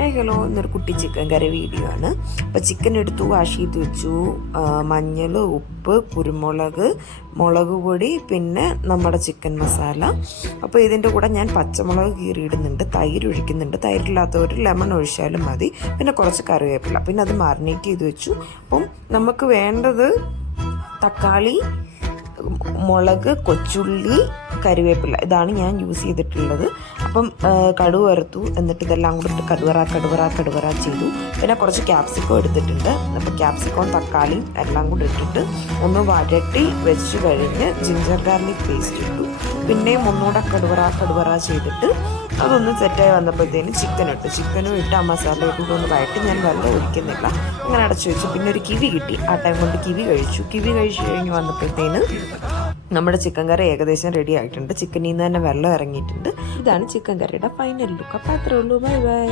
Hello, ഇന്നൊരു കുട്ടി chicken കറി video ആണ്. അപ്പോൾ ചിക്കൻ എടുത്തു, വാഷ് ചെയ്ത് വെച്ചു. മഞ്ഞൾ, ഉപ്പ്, കുരുമുളക്, മുളക് പൊടി, പിന്നെ നമ്മുടെ ചിക്കൻ മസാല. അപ്പോൾ ഇതിൻ്റെ കൂടെ ഞാൻ പച്ചമുളക് കീറിയിടുന്നുണ്ട്, തൈര് ഒഴിക്കുന്നുണ്ട്. തൈരില്ലാത്തവർ ലെമൺ ഒഴിച്ചാലും മതി. പിന്നെ കുറച്ച് കറിവേപ്പില, പിന്നെ അത് മാറിനേറ്റ് ചെയ്ത് വെച്ചു. അപ്പം നമുക്ക് വേണ്ടത് തക്കാളി, മുളക്, കൊച്ചുള്ളി, കരിവേപ്പില, ഇതാണ് ഞാൻ യൂസ് ചെയ്തിട്ടുള്ളത്. അപ്പം കടുക് വറുത്തു, എന്നിട്ട് ഇതെല്ലാം കൂടി ഇട്ട് കടുവറ ചെയ്തു. പിന്നെ കുറച്ച് ക്യാപ്സിക്കം എടുത്തിട്ടുണ്ട്. അപ്പോൾ ക്യാപ്സിക്കവും തക്കാളിയും എല്ലാം കൂടി ഇട്ടിട്ട് ഒന്ന് വഴട്ടി വെച്ച് കഴിഞ്ഞ് ജിഞ്ചർ ഗാർലിക് പേസ്റ്റ് ഇട്ടു. പിന്നെയും ഒന്നുകൂടെ കടുവറ ചെയ്തിട്ട് അതൊന്ന് സെറ്റായി വന്നപ്പോഴത്തേനും ചിക്കനും ഇട്ട് ആ മസാല ഇട്ടിട്ട് ഒന്ന് വഴട്ടി. ഞാൻ വെള്ളം ഒഴിക്കുന്നില്ല, അങ്ങനെ അടച്ചു വെച്ചു. പിന്നെ ഒരു കിവി കിട്ടി, ആ ടൈം കൊണ്ട് കിവി കഴിച്ചു കഴിഞ്ഞ് വന്നപ്പോഴത്തേന് നമ്മുടെ ചിക്കൻ കറി ഏകദേശം റെഡി ആയിട്ടുണ്ട്. ചിക്കനിൽ നിന്ന് തന്നെ വെള്ളം ഇറങ്ങിയിട്ടുണ്ട്. ഇതാണ് ചിക്കൻ കറിയുടെ ഫൈനൽ ലുക്ക്. അപ്പോൾ അത്രേ ഉള്ളൂ. Bye bye.